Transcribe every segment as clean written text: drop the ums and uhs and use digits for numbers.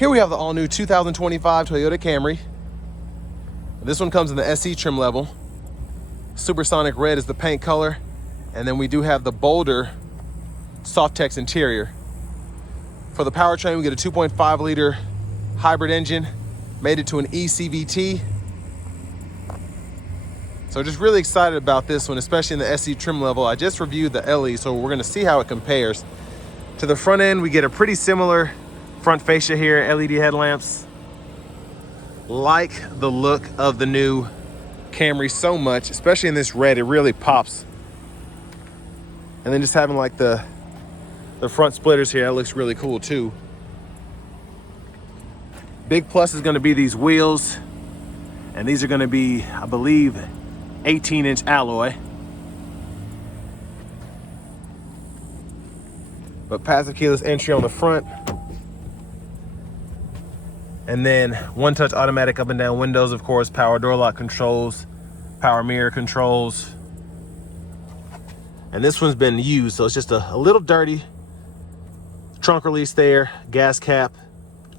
Here we have the all-new 2025 Toyota Camry. This one comes in the SE trim level. Supersonic red is the paint color. And then we do have the bolder Softex interior. For the powertrain, we get a 2.5 liter hybrid engine, made it to an eCVT. So just really excited about this one, especially in the SE trim level. I just reviewed the LE, so we're gonna see how it compares. To the front end, we get a pretty similar front fascia here, LED headlamps. Like the look of the new Camry so much, especially in this red, it really pops. And then just having like the front splitters here, that looks really cool too. Big plus is gonna be these wheels. And these are gonna be, I believe, 18-inch alloy. But passive keyless entry on the front. And then one-touch automatic up and down windows, of course, power door lock controls, power mirror controls. And this one's been used, so it's just a little dirty. Trunk release there, gas cap,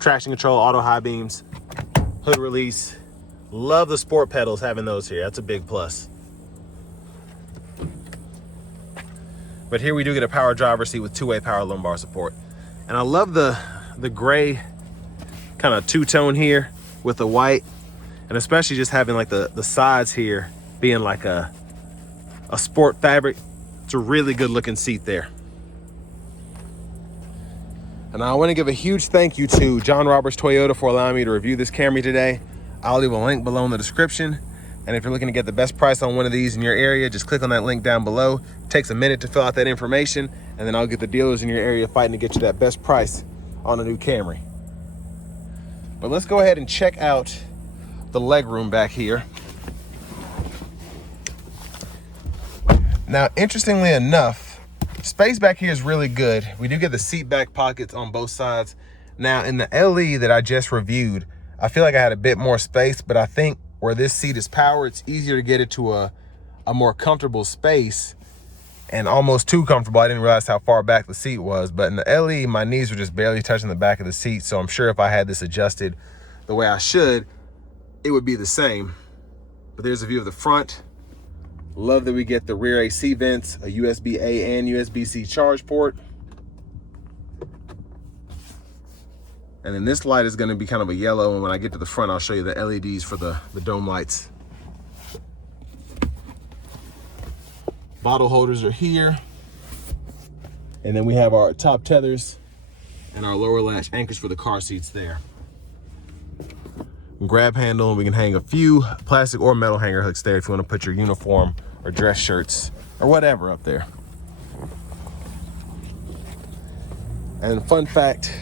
traction control, auto high beams, hood release. Love the sport pedals, having those here. That's a big plus. But here we do get a power driver's seat with two-way power lumbar support. And I love the gray kind of two-tone here with the white, and especially just having like the sides here being like a sport fabric. It's a really good looking seat there. And I want to give a huge thank you to John Roberts Toyota for allowing me to review this Camry today. I'll leave a link below in the description. And if you're looking to get the best price on one of these in your area, just click on that link down below. It takes a minute to fill out that information, and then I'll get the dealers in your area fighting to get you that best price on a new Camry. But let's go ahead and check out the legroom back here. Now, interestingly enough, space back here is really good. We do get the seat back pockets on both sides. Now, in the LE that I just reviewed, I feel like I had a bit more space, but I think where this seat is powered, it's easier to get it to a more comfortable space, and almost too comfortable. I didn't realize how far back the seat was, but in the LE, my knees were just barely touching the back of the seat. So I'm sure if I had this adjusted the way I should, it would be the same. But there's a view of the front. Love that we get the rear AC vents, a USB-A and USB-C charge port. And then this light is gonna be kind of a yellow, and when I get to the front, I'll show you the LEDs for the dome lights. Bottle holders are here. And then we have our top tethers and our lower latch anchors for the car seats there. Grab handle, and we can hang a few plastic or metal hanger hooks there if you want to put your uniform or dress shirts or whatever up there. And fun fact,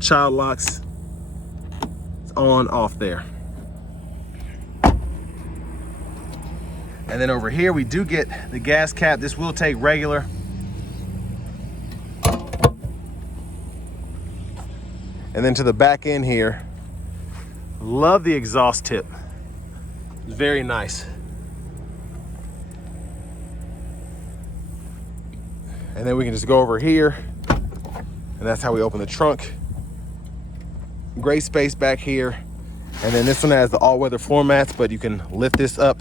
child locks on off there. And then over here we do get the gas cap. This will take regular. And then to the back end here, love the exhaust tip. It's very nice. And then we can just go over here, and that's how we open the trunk. Great space back here. And then this one has the all-weather floor mats, but you can lift this up,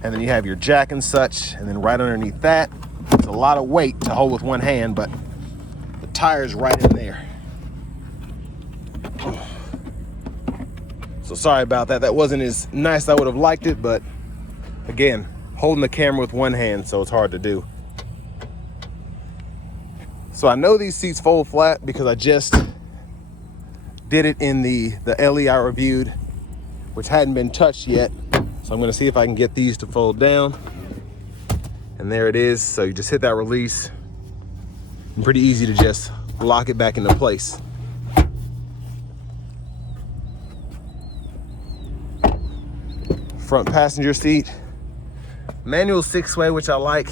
and then you have your jack and such. And then right underneath that, it's a lot of weight to hold with one hand, but the tire's right in there. So sorry about that. That wasn't as nice as I would have liked it, but again, holding the camera with one hand, so it's hard to do. So I know these seats fold flat because I just did it in the LE I reviewed, which hadn't been touched yet. So I'm gonna see if I can get these to fold down. And there it is. So you just hit that release, and pretty easy to just lock it back into place. Front passenger seat, manual 6-way, which I like.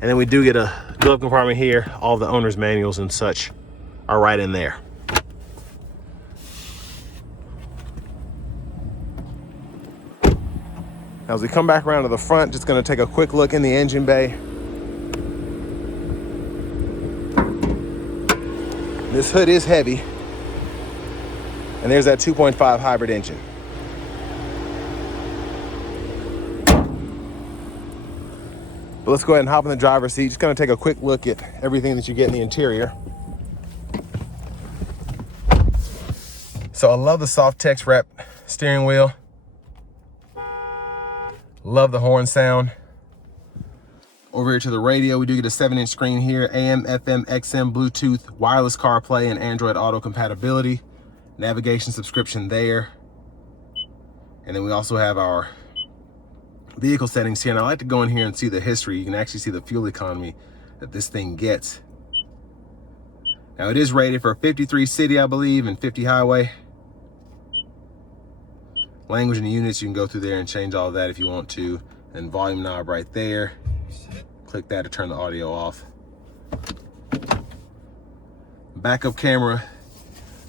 And then we do get a glove compartment here. All the owner's manuals and such are right in there. Now, as we come back around to the front, just gonna take a quick look in the engine bay. This hood is heavy. And there's that 2.5 hybrid engine. But let's go ahead and hop in the driver's seat. Just gonna take a quick look at everything that you get in the interior. So I love the soft text wrap steering wheel. Love the horn sound. Over here to the radio, we do get a 7-inch screen here, AM, FM, XM, Bluetooth, wireless CarPlay, and Android Auto compatibility. Navigation subscription there. And then we also have our vehicle settings here. And I like to go in here and see the history. You can actually see the fuel economy that this thing gets. Now it is rated for 53 city, I believe, and 50 highway. Language and units, you can go through there and change all of that if you want to. And volume knob right there. Click that to turn the audio off. Backup camera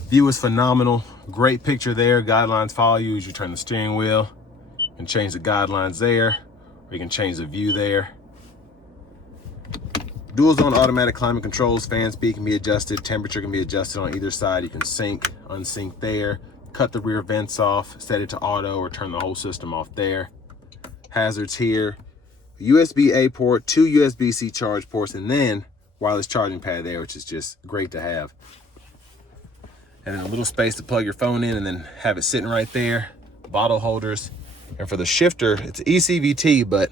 view is phenomenal. Great picture there. Guidelines follow you as you turn the steering wheel. You can change the guidelines there, or you can change the view there. Dual zone automatic climate controls. Fan speed can be adjusted. Temperature can be adjusted on either side. You can sync, unsync there. Cut the rear vents off, set it to auto, or turn the whole system off there. Hazards here. USB-A port, 2 USB-C charge ports, and then wireless charging pad there, which is just great to have. And then a little space to plug your phone in and then have it sitting right there. Bottle holders. And for the shifter, it's ECVT, but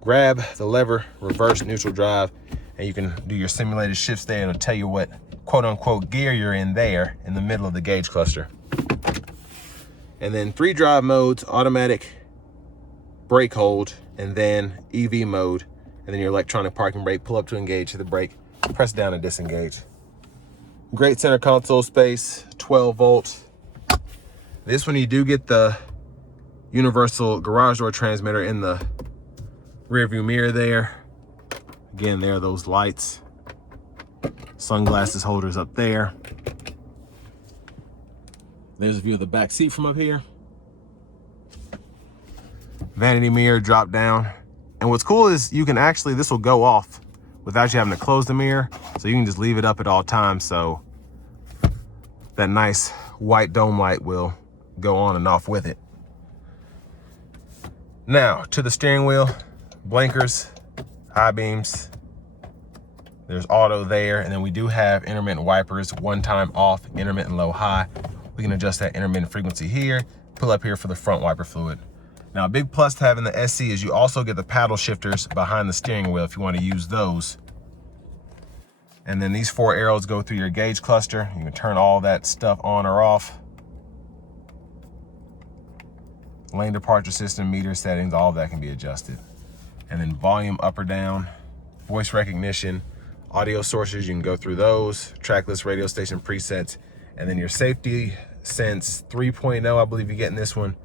grab the lever, reverse neutral drive, and you can do your simulated shifts there. It'll tell you what quote unquote gear you're in there in the middle of the gauge cluster. And then 3 drive modes: automatic, brake hold, and then EV mode. And then your electronic parking brake, pull up to engage, hit the brake, press down to disengage. Great center console space, 12 volt. This one, you do get the universal garage door transmitter in the rear view mirror there. Again, there are those lights. Sunglasses holders up there. There's a view of the back seat from up here. Vanity mirror drop down. And what's cool is you can actually, this will go off without you having to close the mirror. So you can just leave it up at all times. So that nice white dome light will go on and off with it. Now to the steering wheel, blinkers, high beams. There's auto there. And then we do have intermittent wipers, 1 time off, intermittent low high. We can adjust that intermittent frequency here. Pull up here for the front wiper fluid. Now, a big plus to having the SC is you also get the paddle shifters behind the steering wheel if you want to use those. And then these 4 arrows go through your gauge cluster. You can turn all that stuff on or off. Lane departure system, meter settings, all of that can be adjusted. And then volume up or down, voice recognition, audio sources, you can go through those, track list, radio station presets, and then your safety sense 3.0, I believe you get in this one.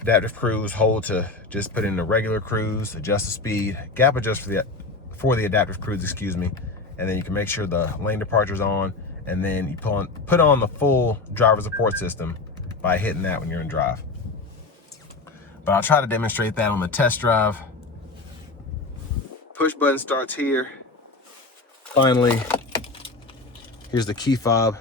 Adaptive cruise, hold to just put in the regular cruise, adjust the speed, gap adjust for the adaptive cruise, excuse me. And then you can make sure the lane departure is on, and then you put on the full driver support system by hitting that when you're in drive. But I'll try to demonstrate that on the test drive. Push button starts here. Finally, here's the key fob.